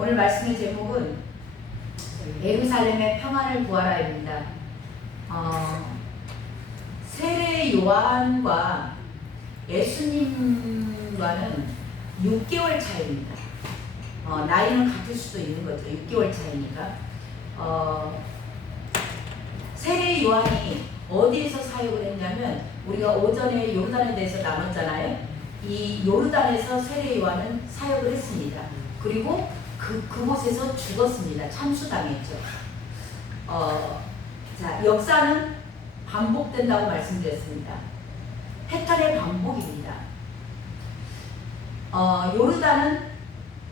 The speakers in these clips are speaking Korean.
오늘 말씀의 제목은 예루살렘의 평안을 구하라입니다. 세례 요한과 예수님과는 6개월 차이입니다. 나이는 같을 수도 있는 거죠. 6개월 차이니까. 세례 요한이 어디에서 사역을 했냐면, 우리가 오전에 요르단에 대해서 나눴잖아요. 이 요르단에서 세례 요한은 사역을 했습니다. 그리고 그곳에서 죽었습니다. 참수당했죠. 자, 역사는 반복된다고 말씀드렸습니다. 패턴의 반복입니다. 요르단은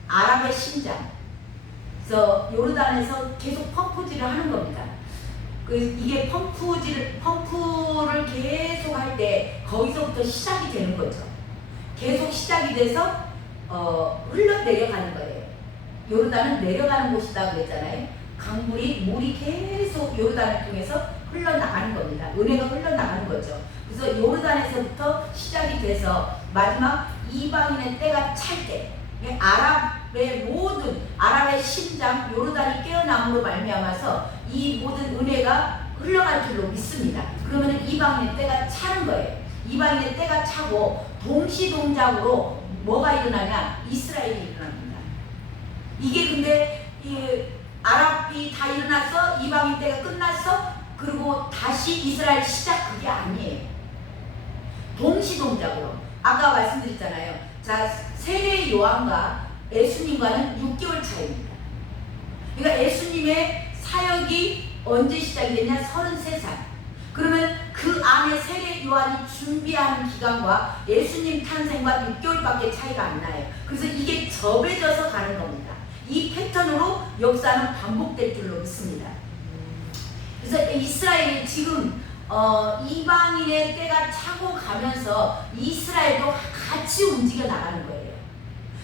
아랍의 심장. 그래서 요르단에서 계속 펌프질을 하는 겁니다. 이게 펌프를 계속 할 때 거기서부터 시작이 되는 거죠. 계속 시작이 돼서 흘러 내려가는 거예요. 요르단은 내려가는 곳이다 그랬잖아요. 물이 계속 요르단을 통해서 흘러나가는 겁니다. 은혜가 흘러나가는 거죠. 그래서 요르단에서부터 시작이 돼서 마지막 이방인의 때가 찰 때, 아랍의 심장 요르단이 깨어남으로 말미암아서 이 모든 은혜가 흘러갈 줄로 믿습니다. 그러면 이방인의 때가 차는 거예요. 이방인의 때가 차고 동시동작으로 뭐가 일어나냐? 이스라엘이 일어납니다. 이게 근데 아랍이 다 일어났어? 이방인 때가 끝났어? 그리고 다시 이스라엘 시작, 그게 아니에요. 동시동작으로. 아까 말씀드렸잖아요. 자, 세례 요한과 예수님과는 6개월 차이입니다. 그러니까 예수님의 사역이 언제 시작이 됐냐? 33살. 그러면 그 안에 세례 요한이 준비하는 기간과 예수님 탄생과 6개월밖에 차이가 안 나요. 그래서 이게 접해져서 가는 겁니다. 이 패턴으로 역사는 반복될 줄로 믿습니다. 그래서 이스라엘이 지금 이방인의 때가 차고 가면서 이스라엘도 같이 움직여 나가는 거예요.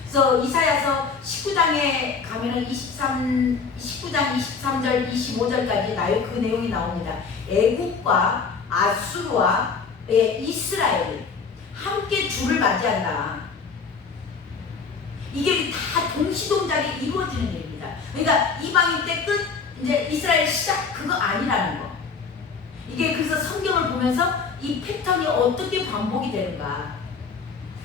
그래서 이사야서 19장에 가면은 19장 23절 25절까지 그 내용이 나옵니다. 애국과 아수르와 이스라엘이 함께 주를 맞이한다. 이게 다 동시동작이 이루어지는 일입니다. 그러니까 이방인 때 끝, 이제 이스라엘 시작, 그거 아니라는 거. 이게 그래서 성경을 보면서 이 패턴이 어떻게 반복이 되는가.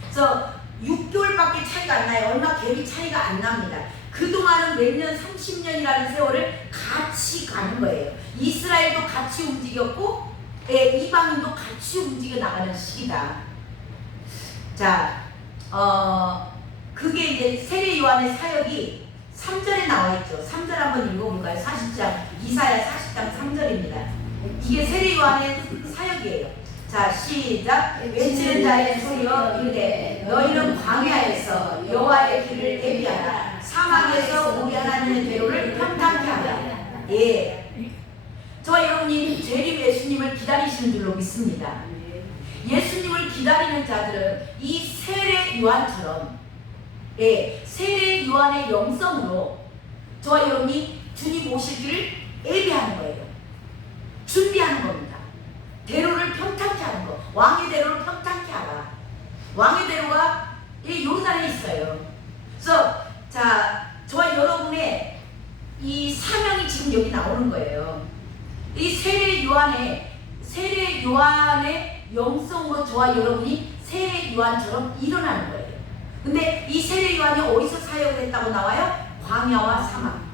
그래서 6개월밖에 차이가 안 나요. 얼마 갭이 차이가 안 납니다. 그동안은 몇 년, 30년이라는 세월을 같이 가는 거예요. 이스라엘도 같이 움직였고, 이방인도 같이 움직여 나가는 시기다. 자, 그게 이제 세례 요한의 사역이 3절에 나와 있죠. 3절 한번 읽어볼까요? 40장, 이사야 40장 3절입니다. 이게 세례 요한의 사역이에요. 자, 시작. 외치는 자의 소리여 이르되 너희는 광야에서 여호와의 길을 대비하라. 사막에서 우리 하나님의 대로를 평탄케 하라. 예. 저와 여러분이 재림 예수님을 기다리시는 줄로 믿습니다. 예수님을 기다리는 자들은 이 세례 요한처럼, 세례 요한의 영성으로 저와 여러분이 주님 오실 길을 예비하는 거예요. 준비하는 겁니다. 대로를 평탄케 하는 거. 왕의 대로를 평탄케 하라. 왕의 대로가 이 요르단에 있어요. 그래서 자, 저와 여러분의 이 사명이 지금 여기 나오는 거예요. 이 세례 요한의 영성으로 저와 여러분이 세례 요한처럼 일어나는 거예요. 근데 이 세례 요한이 어디서 사역을 했다고 나와요? 광야와 사막.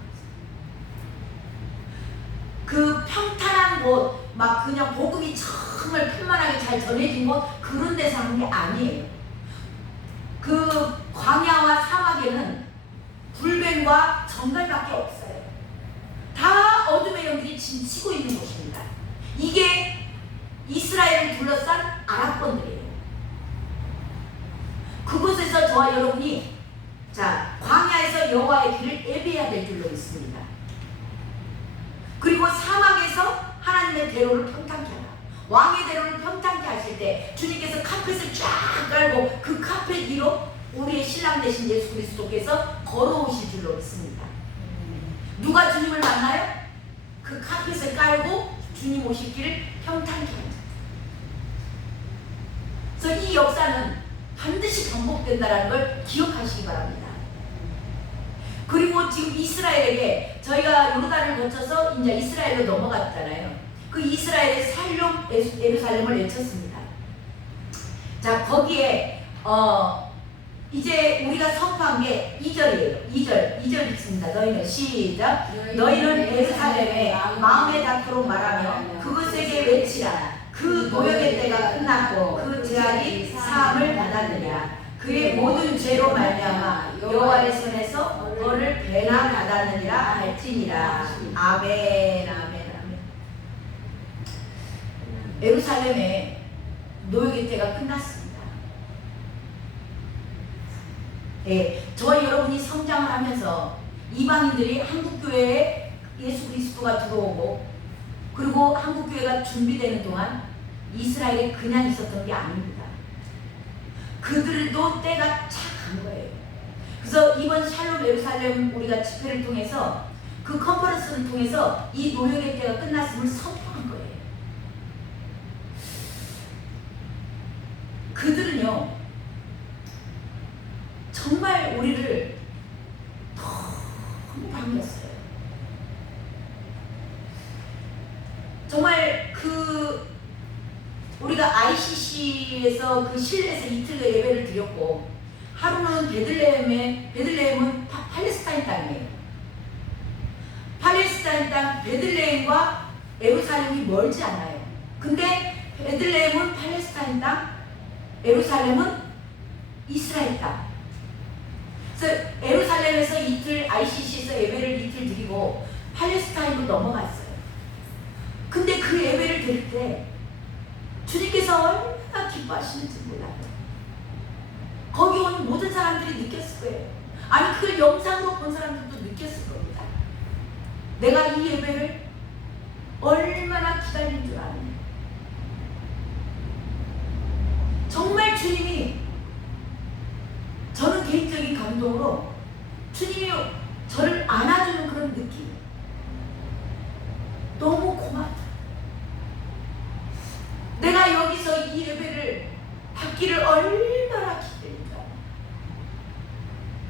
그 평탄한 곳, 막 그냥 복음이 정말 편만하게 잘 전해진 곳, 그런 데서 하는 게 아니에요. 그 광야와 사막에는 불뱀과 정갈밖에 없어요. 다 어둠의 영들이 짐치고 있는 곳입니다. 이게 이스라엘을 둘러싼 아랍권들이에요. 그곳에서 저와 여러분이 광야에서 여호와의 길을 예배해야 될 줄로 믿습니다. 그리고 사막에서 하나님의 대로를 평탄케 하라. 왕의 대로를 평탄케 하실 때 주님께서 카펫을 쫙 깔고 그 카펫 위로 우리의 신랑 되신 예수 그리스도께서 걸어오실 줄로 믿습니다. 누가 주님을 만나요? 그 카펫을 깔고 주님 오실 길을 평탄케 합니다. 그래서 이 역사는 반드시 반복된다는 걸 기억하시기 바랍니다. 그리고 지금 이스라엘에게 저희가 요르단을 거쳐서 이제 이스라엘로 넘어갔잖아요. 그 이스라엘의 살롬 예루살렘을 외쳤습니다. 자, 거기에 이제 우리가 선포한 게 2절이에요. 2절 읽습니다. 너희는 시작. 너희는 예루살렘에 마음에 닿도록 말하며 그것에게 외치라. 그 노역의 때가 끝났고 그 죄악이 사함을 받았느니라. 그의 모든 죄로 말미암아 여호와의 손에서 벌을 배나 받았느니라 할지니라. 아멘, 아멘, 아멘. 예루살렘에 노역의 때가 끝났습니다. 예, 저와 여러분이 성장을 하면서 이방인들이 한국교회에 예수 그리스도가 들어오고 그리고 한국교회가 준비되는 동안 이스라엘에 그냥 있었던 게 아닙니다. 그들도 때가 착 간 거예요. 그래서 이번 샬롬 예루살렘 우리가 집회를 통해서 그 컨퍼런스를 통해서 이 노역의 때가 끝났음을 선포한 거예요. 그들은요 정말 우리를 너무 반겼어요. 정말 우리가 ICC에서 그 실내에서 이틀 예배를 드렸고 하루는 베들레헴은 팔레스타인 땅이에요. 팔레스타인 땅 베들레헴과 예루살렘이 멀지 않아요. 근데 베들레헴은 팔레스타인 땅, 예루살렘은 이스라엘 땅. 그래서 예루살렘에서 이틀, ICC에서 예배를 이틀 드리고 팔레스타인으로 넘어갔어요. 근데 그 예배를 드릴 때 주님께서 얼마나 기뻐하시는지 몰라요. 거기 온 모든 사람들이 느꼈을 거예요. 아니 그걸 영상으로 본 사람들도 느꼈을 겁니다. 내가 이 예배를 얼마나 기다린 줄 아느냐. 정말 주님이, 저는 개인적인 감동으로 주님이 저를 안아주는 그런 느낌. 너무 고맙다. 내가 여기서 이 예배를 받기를 얼마나 기다린다.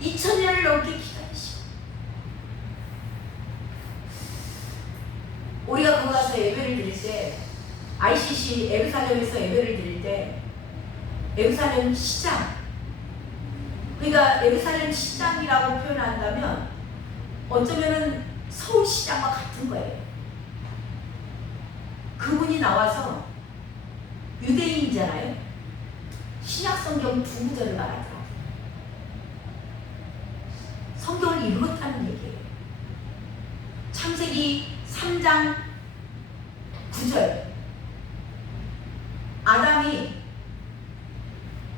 2000년을 넘게 기다리시고 우리가 거기 가서 예배를 드릴 때 ICC 예루살렘에서 예배를 드릴 때 예루살렘 시장, 그러니까 예루살렘 시장이라고 표현한다면 어쩌면은 서울시장과 같은 거예요. 그분이 나와서 유대인이잖아요. 신약성경 두 구절을 말하더라고요. 성경을 읽었다는 얘기예요. 창세기 3장 9절. 아담이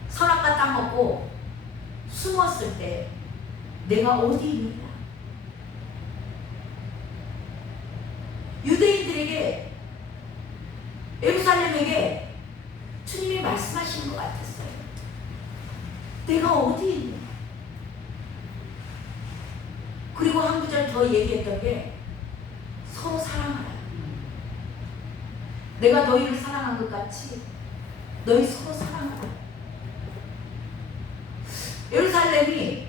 선악과 땅 먹고 숨었을 때 내가 어디 있느냐. 유대인들에게, 예루살렘에게 주님이 말씀하시는 것 같았어요. 내가 어디 있느냐. 그리고 한 구절 더 얘기했던 게 서로 사랑하라. 내가 너희를 사랑한 것 같이 너희 서로 사랑하라. 예루살렘이,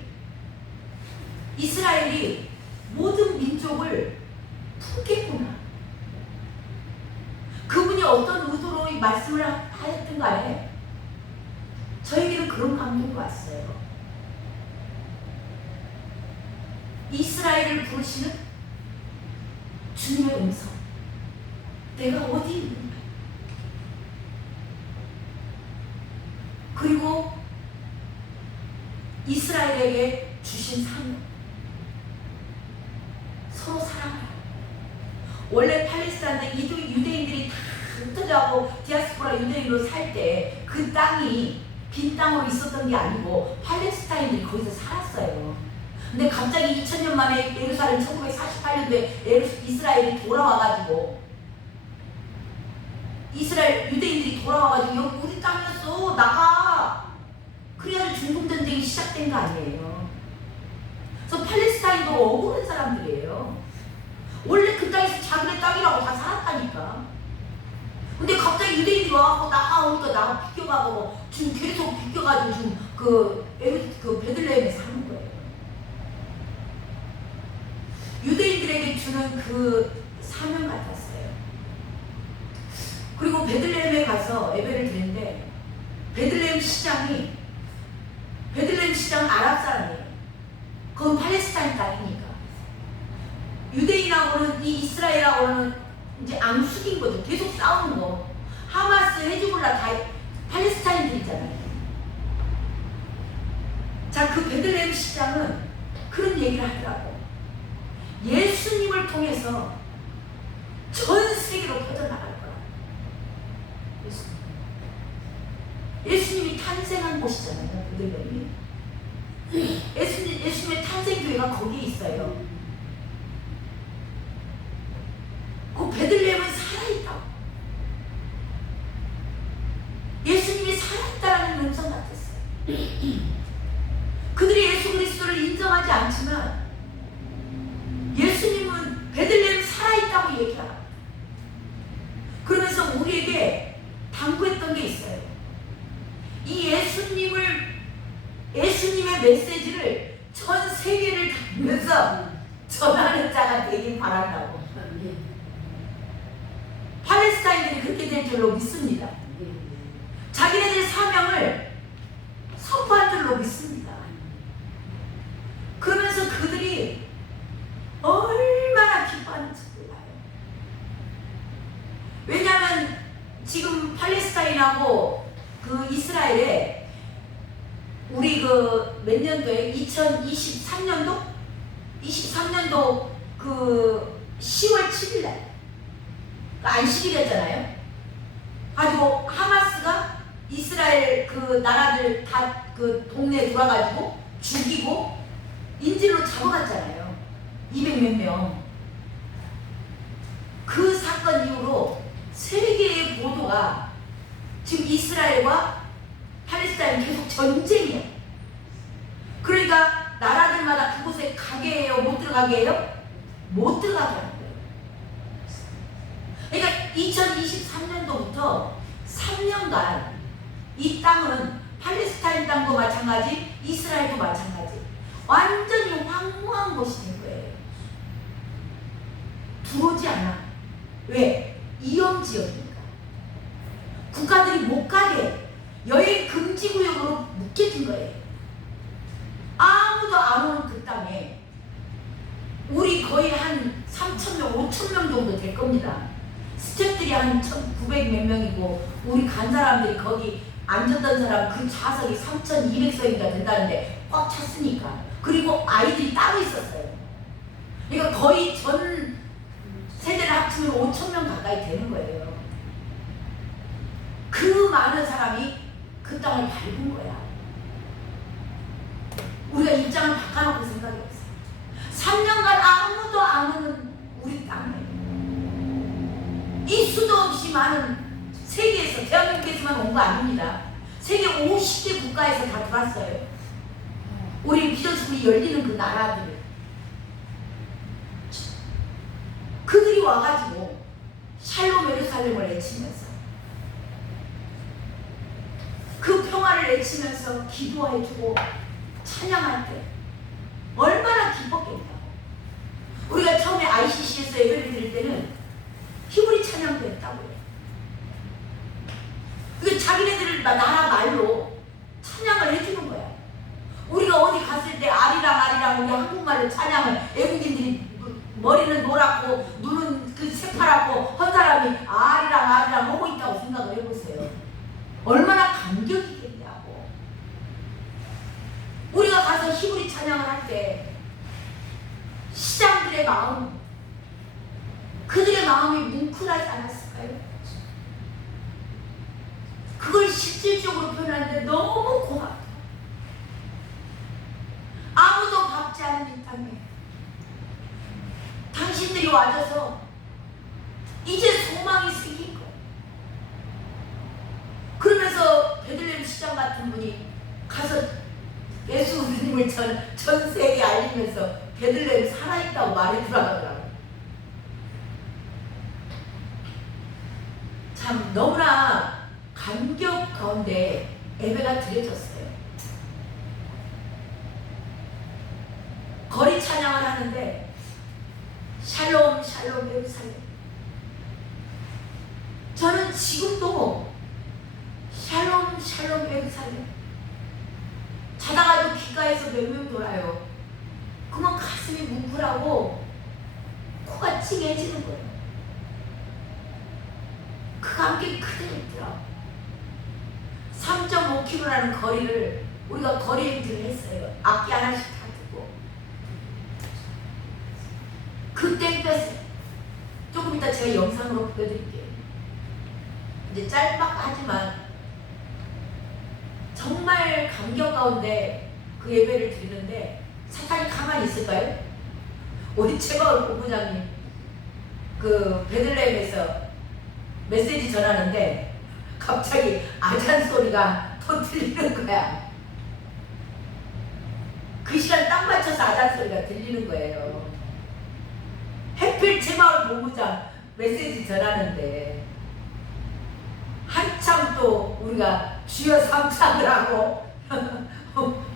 이스라엘이 모든 민족을 품겠구나. 그분이 어떤 의도로 이 말씀을 하였든 간에 저에게는 그런 감동이 왔어요. 이스라엘을 부르시는 주님의 음성. 내가 어디 있는가. 그리고 이스라엘에게 주신 사명. 서로 사랑하라. 원래 팔레스타인에 유대인들이 다 흩어져가고 디아스포라 유대인으로 살 때 그 땅이 빈 땅으로 있었던 게 아니고 팔레스타인들이 거기서 살았어요. 근데 갑자기 2000년 만에 예루살렘 1948년도에 이스라엘이 돌아와가지고 이스라엘 유대인들이 돌아와가지고 여기 우리 땅이었어 나가. 그래가지고 중동전쟁이 시작된 거 아니에요. 그래서 팔레스타인도 억울한 사람들이에요. 원래 그 땅에서 자기네 땅이라고 다 살았다니까. 근데 갑자기 유대인이 와갖고 나가 나가 비껴가고 지금 계속 비껴가지고 지금 그 베들레헴에 사는 거예요. 우리에게 주는 그 사명 같았어요. 그리고 베들레헴에 가서 예배를 드렸는데 베들레헴 시장은 아랍 사람이에요. 그건 팔레스타인 땅이니까. 유대인하고는 이 이스라엘하고는 이제 앙숙인 거죠. 계속 싸우는 거. 하마스, 헤즈볼라 다 팔레스타인들이잖아요. 자, 그 베들레헴 시장은 그런 얘기를 하더라고. 예수님을 통해서 전 세계로 퍼져나갈 거라. 예수님이 탄생한 곳이잖아요. 베들레헴이. 예수님의 탄생교회가 거기에 있어요. 그 베들레헴은 살아있다고. 예수님이 살아있다라는 음성 같았어요. 그들이 예수 그리스도를 인정하지 않지만 예수님은 베들레헴 살아있다고 얘기합니다. 그러면서 우리에게 당부했던 게 있어요. 이 예수님의 메시지를 전 세계를 다니면서 전하는 자가 되길 바란다고. 팔레스타인들이 그렇게 될 줄로 믿습니다. 자기네들 사명을 선포할 줄로 믿습니다. 그러면서 그들이 얼마나 기뻐하는지 몰라요. 왜냐하면 지금 팔레스타인하고 그 이스라엘에 우리 그 몇 년도에 2023년도? 23년도 그 10월 7일날 안식일이었잖아요. 가지고 하마스가 이스라엘 그 나라들 다 그 동네에 들어와가지고 죽이고 인질로 잡아갔잖아요. 200몇 명. 그 사건 이후로 세계의 보도가 지금 이스라엘과 팔레스타인 계속 전쟁이에요. 그러니까 나라들마다 그곳에 가게 해요? 못 들어가게 해요? 못 들어가게 하는 거예요. 그러니까 2023년도부터 3년간 이 땅은 팔레스타인 땅도 마찬가지, 이스라엘도 마찬가지, 완전히 황무한 곳이 된 거예요. 들어오지 않아. 왜? 위험지역이니까. 국가들이 못 가게 여행 금지 구역으로 묶여진 거예요. 아무도 안 오는 그 땅에 우리 거의 한 3,000명, 5,000명 정도 될 겁니다. 스태프들이 한 1,900 몇 명이고 우리 간 사람들이 거기 앉았던 사람 그 좌석이 3,200석인가 된다는데 꽉 찼으니까. 그리고 아이들이 따로 있었어요. 그러니까 거의 전 세대를 합치면 5,000명 가까이 되는 거예요. 그 많은 사람이 그 땅을 밟은 거야. 우리가 입장을 바꿔놓고 생각해보세요. 3년간 아무도 안 오는 우리 땅에 이 수도 없이 많은 세계에서, 대한민국에서만 온 거 아닙니다. 세계 50개 국가에서 다 들어왔어요. 우리 비전스쿨이 열리는 그 나라들. 그들이 와가지고 샬롬 예루살렘을 외치면서 그 평화를 외치면서 기도해주고 찬양할 때 얼마나 기뻤겠냐고. 우리가 처음에 ICC에서 예배를 드릴 때는 히브리 찬양도 했다고요. 그 자기네들 나라 말로 찬양을 해주는 거야. 우리가 어디 갔을 때 아리랑 우리 한국말로 찬양을, 외국인들이 머리는 노랗고 눈은 그 새파랗고 한 사람이 아리랑 하고 있다고 생각을 해보세요. 얼마나 감격이겠냐고. 우리가 가서 히브리 찬양을 할 때 시장들의 마음, 그들의 마음이 뭉클하지 않았을까요? 그걸 실질적으로 표현하는데 너무 고맙다. 아무도 밟지 않은 이 땅에 당신들이 와줘서 이제 소망이 생긴 거예요. 그러면서 베들레헴 시장 같은 분이 가서 예수님을 전 세계에 알리면서 베들레헴 살아있다고 말해 주라더라고요. 참 너무나 감격 가운데 예배가 드려졌어요. 거리 찬양을 하는데 샬롬 샬롬 예루살렘. 저는 지금도 샬롬 샬롬 예루살렘 자다가도 귓가에서 몇 명 돌아요. 그러면 가슴이 뭉클하고 코가 찡해지는 거예요. 그 감격이 그대로 있더라고. 3.5km라는 거리를 우리가 거리 행진을 했어요. 악기 하나씩 다 듣고. 그 땡볕에 조금 이따 제가 영상으로 보여드릴게요. 이제 짤막하지만 정말 감격 가운데 그 예배를 드리는데 사탄이 가만히 있을까요? 우리 최가을 본부장님 그 베들레헴에서 메시지 전하는데 갑자기 아잔 소리가 더 들리는 거야. 그 시간 딱 맞춰서 아잔 소리가 들리는 거예요. 해필 최가을 본부장 메시지 전하는데 한참 또 우리가 주여 삼창을 하고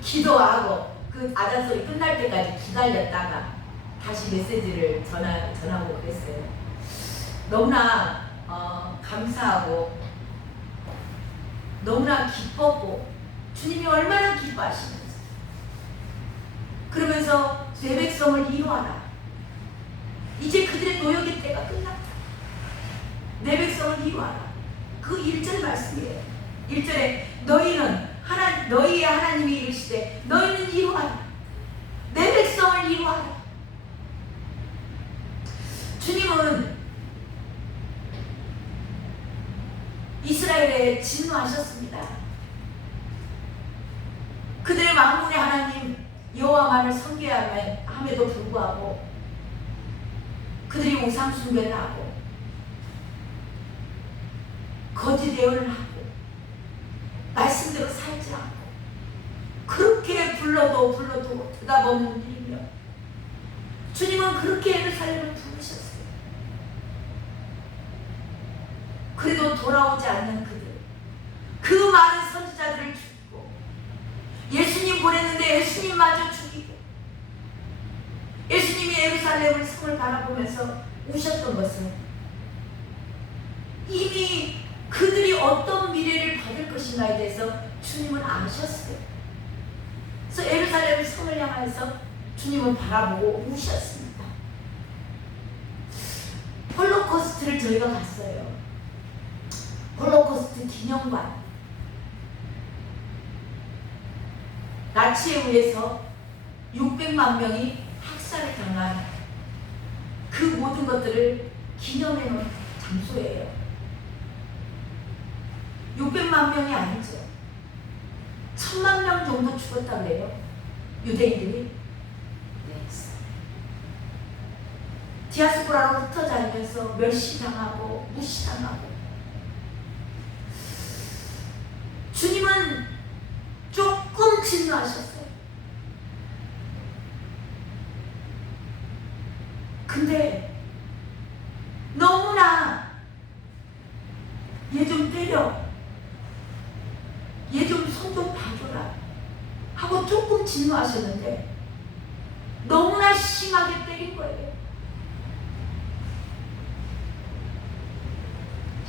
기도하고 그 아잔 소리 끝날 때까지 기다렸다가 다시 메시지를 전하고 그랬어요. 너무나 감사하고 너무나 기뻤고 주님이 얼마나 기뻐하시는지. 그러면서 내 백성을 이루하라. 이제 그들의 노역의 때가 끝났다. 내 백성을 이루하라. 그 1절 말씀이에요. 1절에 너희의 하나님이 이르시되 너희는 이루하라. 내 백성을 이루하라. 주님은 이스라엘에 진노하셨습니다. 그들의 만군의 하나님 여호와만을 섬겨야함에도 불구하고 그들이 우상 숭배를 하고 거짓 예언을 하고 말씀대로 살지 않고 그렇게 불러도 대답 없는 일이며 주님은 그렇게 예루살렘을 부르셨어요. 그래도 돌아오지 않는 그들, 그 많은 선지자들을 죽이고 예수님 보냈는데 예수님마저 죽이고 예수님이 예루살렘을 성을 바라보면서 우셨던 것은 이미 그들이 어떤 미래를 받을 것인가에 대해서 주님은 아셨어요. 그래서 예루살렘 성을 향해서 주님은 바라보고 우셨습니다. 홀로코스트를 저희가 갔어요. 홀로코스트 기념관. 나치에 의해서 600만 명이 학살을 당한 그 모든 것들을 기념해 놓은 장소예요. 600만 명이 아니죠. 1000만 명 정도 죽었다고 해요. 유대인들이. 네. 디아스포라로 흩어져 다니면서 멸시당하고 무시당하고. 주님은 조금 진노하셨어요. 근데 너무나 얘 좀 때려, 얘 좀 손 좀 봐줘라 하고 조금 진노하셨는데 너무나 심하게 때린 거예요.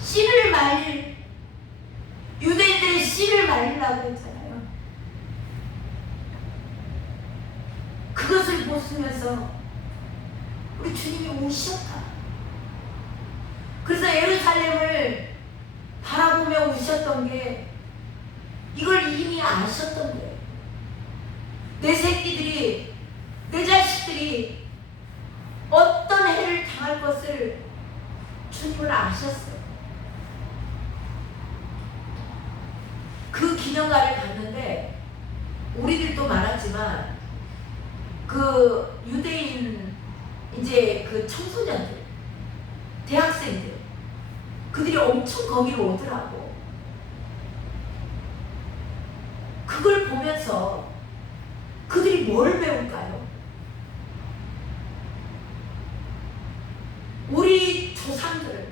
씨를 말릴, 유대인들의 씨를 말리라고 했잖아요. 그것을 보시면서 우리 주님이 우셨다. 그래서 예루살렘을 바라보며 우셨던 게 이걸 이미 아셨던 거예요. 내 새끼들이, 내 자식들이 어떤 해를 당할 것을 주님은 아셨어요. 그 기념관에 갔는데 우리들도 많았지만 그 유대인 이제 그 청소년들, 대학생들, 그들이 엄청 거기로 오더라고. 그걸 보면서 그들이 뭘 배울까요? 우리 조상들을,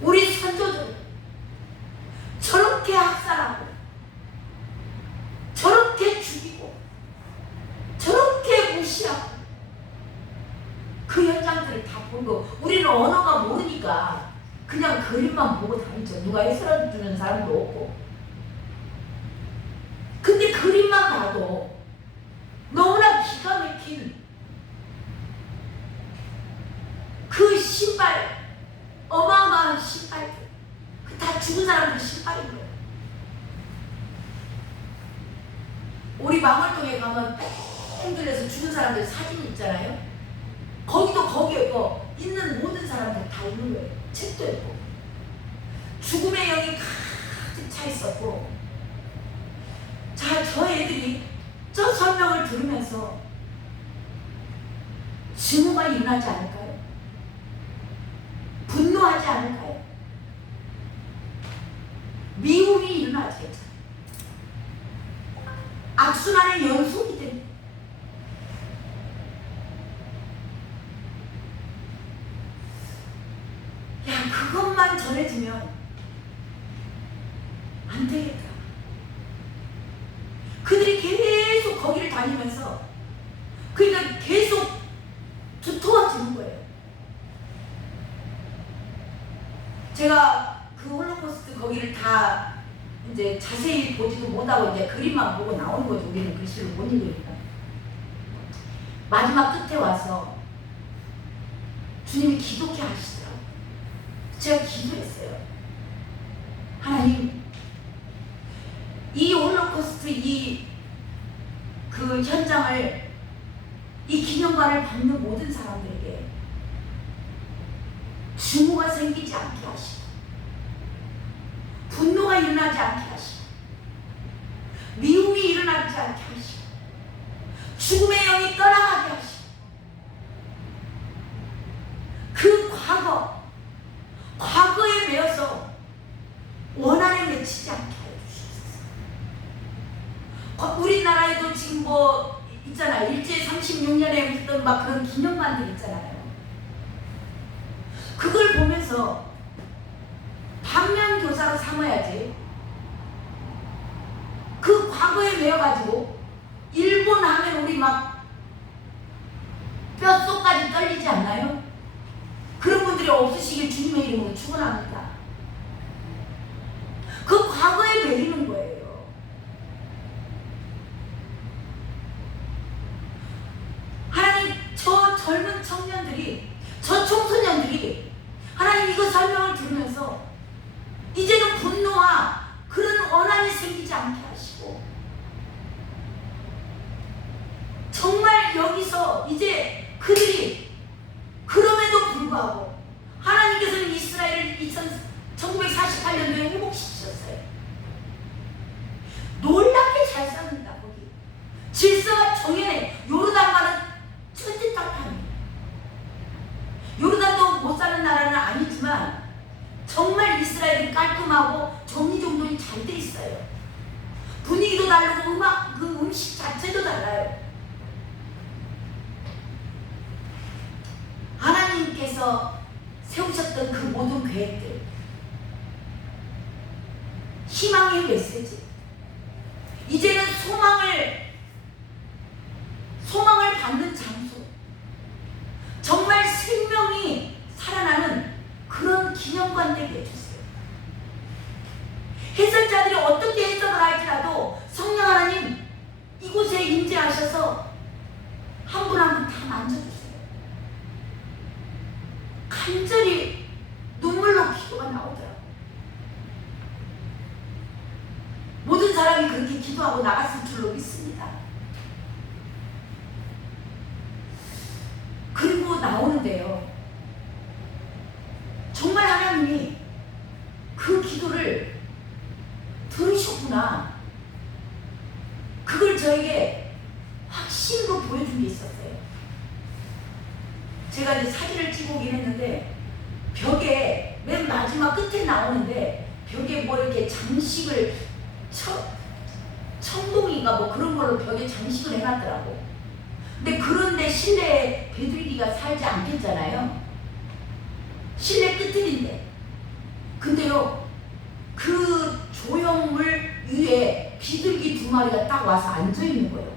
우리 선조들을 저렇게 학살하고 저렇게 죽이고 저렇게 무시하고 그 사람들을 다 보고, 우리는 언어가 모르니까 그냥 그림만 보고 다니죠. 누가 해설해 주는 사람도 없고. 근데 그림만 봐도 너무나 기가 막힌 그 신발, 어마어마한 신발들, 그 다 죽은 사람들 신발인 거예요. 우리 망월동에 가면 뺑 둘러서 죽은 사람들 사진 있잖아요. 거기도 거기에 있는 모든 사람들 다 있는 거예요. 책도 있고 죽음의 영이 가득 차 있었고. 자, 저 애들이 저 설명을 들으면서 증오가 일어나지 않을까요? 분노하지 않을까요? 미움이 일어나겠죠. 악순환의 연속이 됩니다. 야, 그것만 전해지면 안 되겠다. 그들이 계속 거기를 다니면서 그러니까 계속 두터워지는 거예요. 제가 그 홀로코스트 거기를 다 이제 자세히 보지도 못하고 이제 그림만 보고 나오는 거죠. 우리는 글씨를 못 읽으니까. 마지막 끝에 와서 주님이 기도케 하시더라고요. 제가 기도했어요. 하나님, 이 홀로코스트 그 현장을, 이 기념관을 받는 모든 사람들에게 증오가 생기지 않게 하시고, 분노가 일어나지 않게 하시고, 미움이 일어나지 않게 하시고, 죽음의 영이 떠나가게 하시고, 그 과거에 매여서 원한에 맺히지 않게 하여 주시옵소서. 우리나라에도 지금 있잖아요. 일제 36년에 했던 막 그런 기념관들 있잖아요. 그걸 보면서 반면교사로 삼아야지. 그 과거에 매여가지고 일본 하면 우리 막 뼛속까지 떨리지 않나요? 그런 분들이 없으시길 주님의 이름으로 축원합니다. 그 과거에 매이는 거예요. 하나님, 저 젊은 청년들이, 저 청소년들이 하나님 이거 설명을 들으면서 이제는 분노와 그런 원한이 생기지 않게 하시고, 정말 여기서 이제 그들이, 그럼에도 불구하고 하나님께서는 이스라엘을 1948년도에 회복시키셨어요. 놀랍게 잘 삽니다. 거기 질서와 정연해. 요르단과는 천지탈판이에요. 요르단도 못 사는 나라는 아니지만 정말 이스라엘은 깔끔하고 정리정돈이 잘 돼 있어요. 분위기도 다르고 그 음식 자체도 달라요. 하나님께서 세우셨던 그 모든 계획들, 희망의 메시지, 이제는 소망을 받는 장소, 정말 생명이 살아나는 그런 기념관 되게 해주세요. 해설자들이 어떻게 해석을 할지라도 성령 하나님 이곳에 임재하셔서 한 분 한 분 다 만져주세요. 간절히 눈물로 기도가 나오더라고요. 모든 사람이 그렇게 기도하고 나갔을 줄로 믿습니다. 그리고 나오는데요, 정말 하나님이 그 기도를 들으셨구나, 그걸 저에게 확신으로 보여준 게 있었어요. 제가 이제 사진을 찍어오긴 했는데, 벽에 맨 마지막 끝에 나오는데 벽에 이렇게 장식을 청동이가 그런 걸로 벽에 장식을 해놨더라고. 근데 그런데 실내에 비둘기가 살지 않겠잖아요. 실내 끝들인데. 근데요, 그 조형물 위에 비둘기 2마리가 딱 와서 앉아있는 거예요.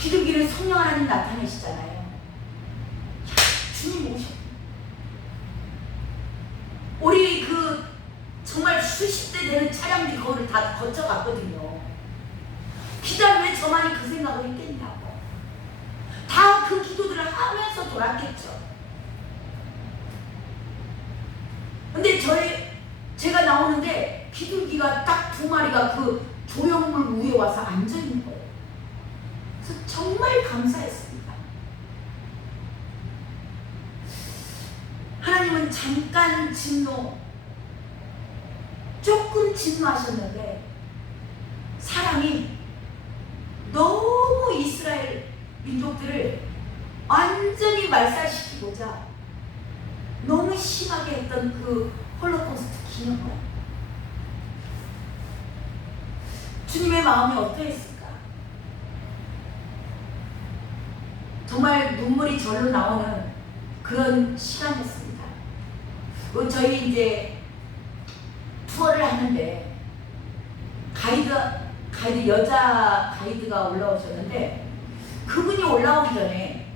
기독교는 성령 하나님 나타내시잖아요. 야, 주님 오셨. 우리 그 정말 수십 대 되는 차량들이 거기를 다 거쳐갔거든요. 기자는 왜 저만이 그 생각을 했겠냐고. 다 그 기도들을 하면서 돌았겠죠. 근데 제가 나오는데 비둘기가 딱 2마리가 그 조형물 위에 와서 앉아있는 거예요. 그래서 정말 감사했습니다. 하나님은 잠깐 조금 진노하셨는데 사람이 너무 이스라엘 민족들을 완전히 말살시키고자 너무 심하게 했던 그 홀로코스트 기념관. 주님의 마음이 어떠했을까? 정말 눈물이 절로 나오는 그런 시간이었습니다. 저희 이제 투어를 하는데 여자 가이드가 올라오셨는데 그분이 올라오기 전에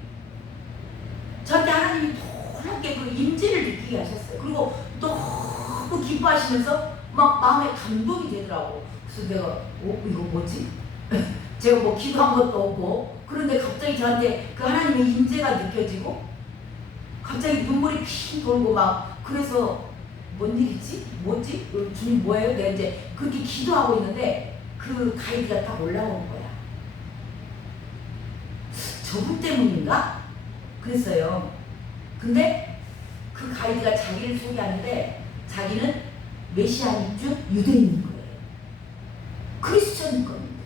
저한테 하나님이 놀랍게 그 임재를 느끼게 하셨어요. 그리고 너무 기뻐하시면서 막 마음에 감동이 되더라고. 그래서 내가 이거 뭐지? 제가 뭐 기도한 것도 없고 그런데 갑자기 저한테 그 하나님의 임재가 느껴지고 갑자기 눈물이 핑 돌고 막 그래서 뭔 일이지? 뭐지? 주님 뭐예요? 내가 이제 그렇게 기도하고 있는데 그 가이드가 딱 올라오는 거야. 저분 때문인가? 그랬어요. 근데 그 가이드가 자기를 소개하는데 자기는 메시아인 줄 유대인인 거예요. 크리스천인 겁니다.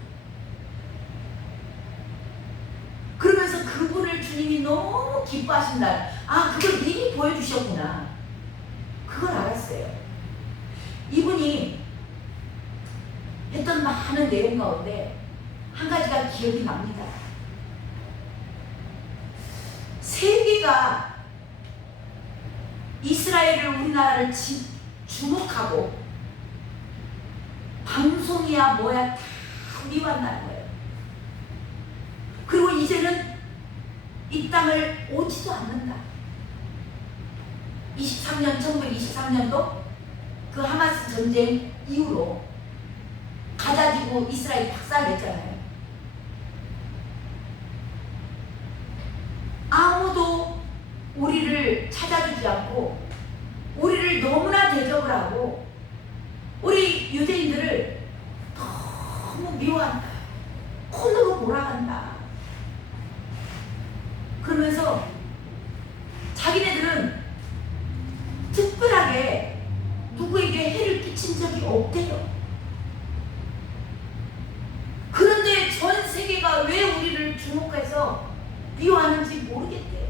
그러면서 그분을 주님이 너무 기뻐하신다. 아, 그걸 미리 보여주셨구나. 그걸 알았어요. 이분이 했던 많은 내용 가운데 한 가지가 기억이 납니다. 세계가 이스라엘을 우리나라를 주목하고 방송이야 뭐야 다 미워한다는 거예요. 그리고 이제는 이 땅을 오지도 않는다. 1923년도 그 하마스 전쟁 이후로 가자지구 이스라엘 박살냈잖아요. 아무도 우리를 찾아주지 않고 우리를 너무나 대접을 하고 우리 유대인들을 너무 미워한다. 코너로 몰아간다. 그러면서 자기네들은 특별하게 누구에게 해를 끼친 적이 없대요. 그런데 전 세계가 왜 우리를 주목해서 미워하는지 모르겠대요.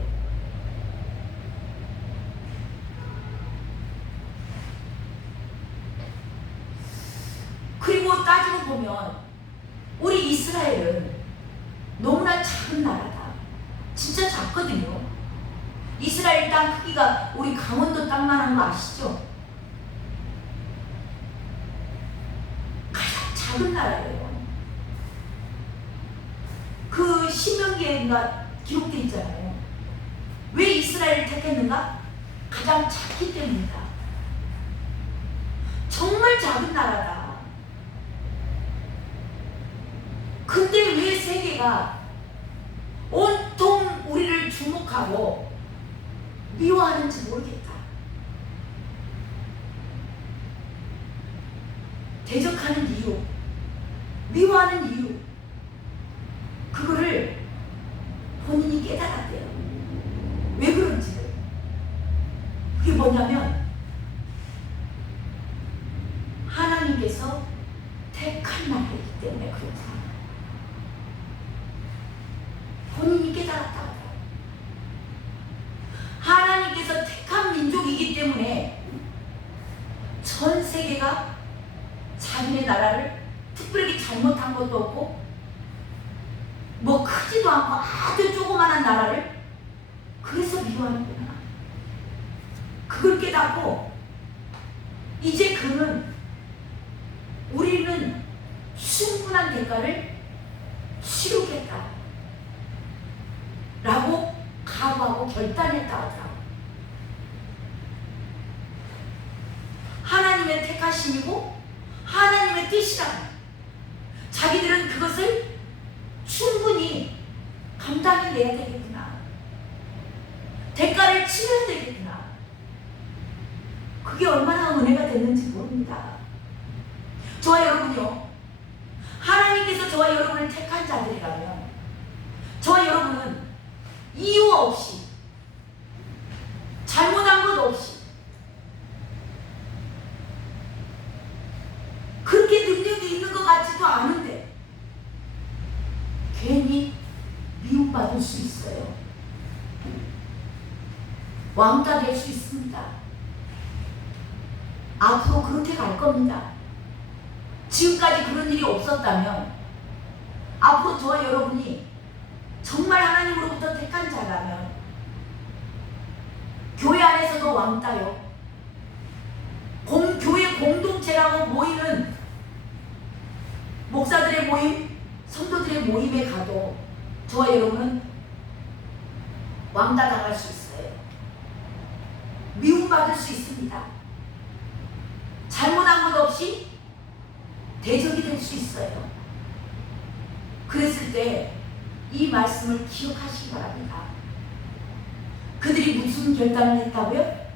그리고 따지고 보면 우리 이스라엘은 너무나 작은 나라다. 진짜 작거든요. 이스라엘 땅 크기가 우리 강원도 땅만한 거 아시죠? 가장 작은 나라예요. 그 신명기에인가 기록되어 있잖아요. 왜 이스라엘을 택했는가? 가장 작기 때문이다. 정말 작은 나라다. 근데 왜 세계가 온통 우리를 주목하고 미워하는지 모르겠다. 대적하는 이유, 미워하는 이유, 그거를 본인이 깨달았대요. 왜 그런지를. 그게 뭐냐면 하나님께서 택한 나라이기 때문에 그렇다. 본인이 깨달았다. 하나님께서 택한 민족이기 때문에 전 세계가 자기네 나라를 특별히 잘못한 것도 없고 뭐 크지도 않고 아주 조그만한 나라를 그래서 미워하는구나. 그걸 깨닫고 이제 우리는 충분한 대가를 치르겠다. 라고 각오하고 결단했다 하더라고요. 하나님의 택하심이고 하나님의 뜻이라고. 자기들은 그것을 충분히 감당해내야 되겠구나. 대가를 치러야 되겠구나. 그게 얼마나 은혜가 됐는지 모릅니다. 저와 여러분요, 하나님께서 저와 여러분을 택한 자들이라면 저와 여러분은 이유 없이, 잘못한 것 없이, 그렇게 능력이 있는 것 같지도 않은데 괜히 미움받을 수 있어요. 왕따 될 수 있습니다. 앞으로 그렇게 갈 겁니다. 지금까지 그런 일이 없었다면 앞으로 저와 여러분이 정말 하나님으로부터 택한 자라면 교회 안에서도 왕따요. 교회 공동체라고 모이는 목사들의 모임, 성도들의 모임에 가도 저와 여러분은 왕따 당할 수 있어요. 미움받을 수 있습니다. 잘못한 것 없이 대적이 될 수 있어요. 그랬을 때 이 말씀을 기억하시기 바랍니다. 그들이 무슨 결단을 했다고요?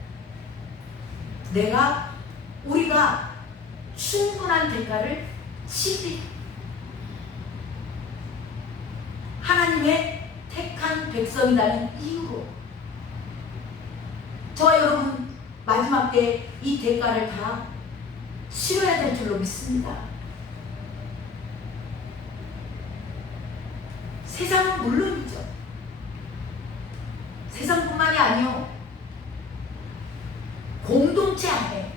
우리가 충분한 대가를 치르리. 하나님의 택한 백성이라는 이유로 저와 여러분 마지막 때 이 대가를 다 치러야 될 줄로 믿습니다. 세상은 물론이죠. 세상뿐만이 아니요, 공동체 안에,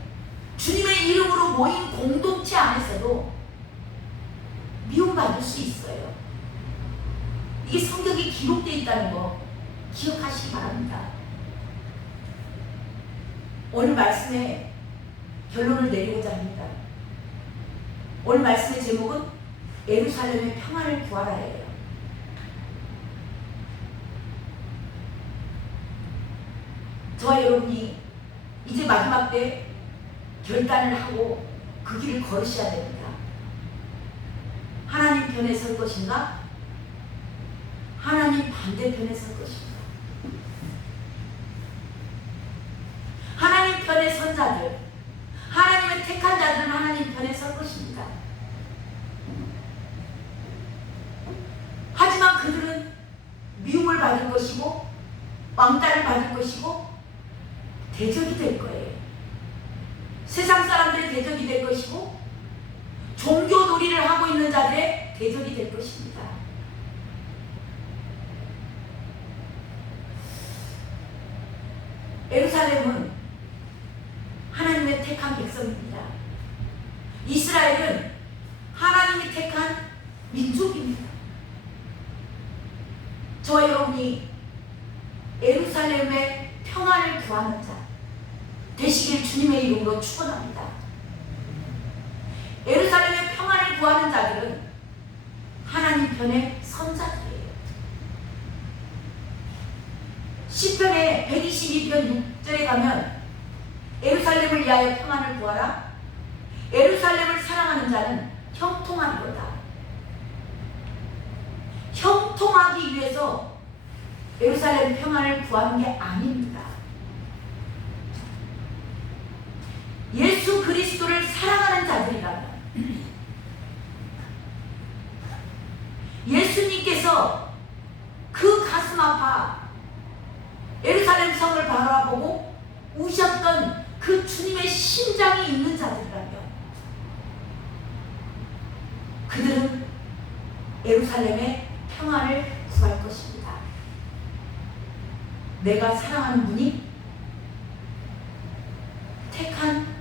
주님의 이름으로 모인 공동체 안에서도 미움받을 수 있어요. 이게 성경에 기록되어 있다는 거 기억하시기 바랍니다. 오늘 말씀에 결론을 내리고자 합니다. 오늘 말씀의 제목은 예루살렘의 평안을 구하라예요. 저와 여러분이 이제 마지막 때 결단을 하고 그 길을 걸으셔야 됩니다. 하나님 편에 설 것인가? 하나님 반대편에 설 것인가? 하나님 편에 선 자들, 하나님의 택한 자들은 하나님 편에 설 것입니다. 하지만 그들은 미움을 받을 것이고 왕따를 받을 것이고 대적이 될 거예요. 세상 사람들의 대적이 될 것이고 종교 놀이를 하고 있는 자들의 대적이 될 것입니다. 예루살렘은 하나님의 택한 백성입니다. 이스라엘은 하나님이 택한 민족입니다. 저와 여러분이 예루살렘의 평안을 구하는 자 되시길 주님의 이름으로 축원합니다. 예루살렘의 평안을 구하는 자들은 하나님 편에 선 자들이에요. 시편의 122편 6절에 가면 예루살렘을 위하여 평안을 구하라. 예루살렘을 사랑하는 자는 형통하리로다. 형통하기 위해서 예루살렘 평안을 구하는 게 아닙니다. 예수 그리스도를 사랑하는 자들이라면 예수님께서 그 가슴 아파 예루살렘 성을 바라보고 우셨던 그 주님의 심장이 있는 자들이라면 그들은 예루살렘의 평안을 구할 것입니다. 내가 사랑하는 분이 택한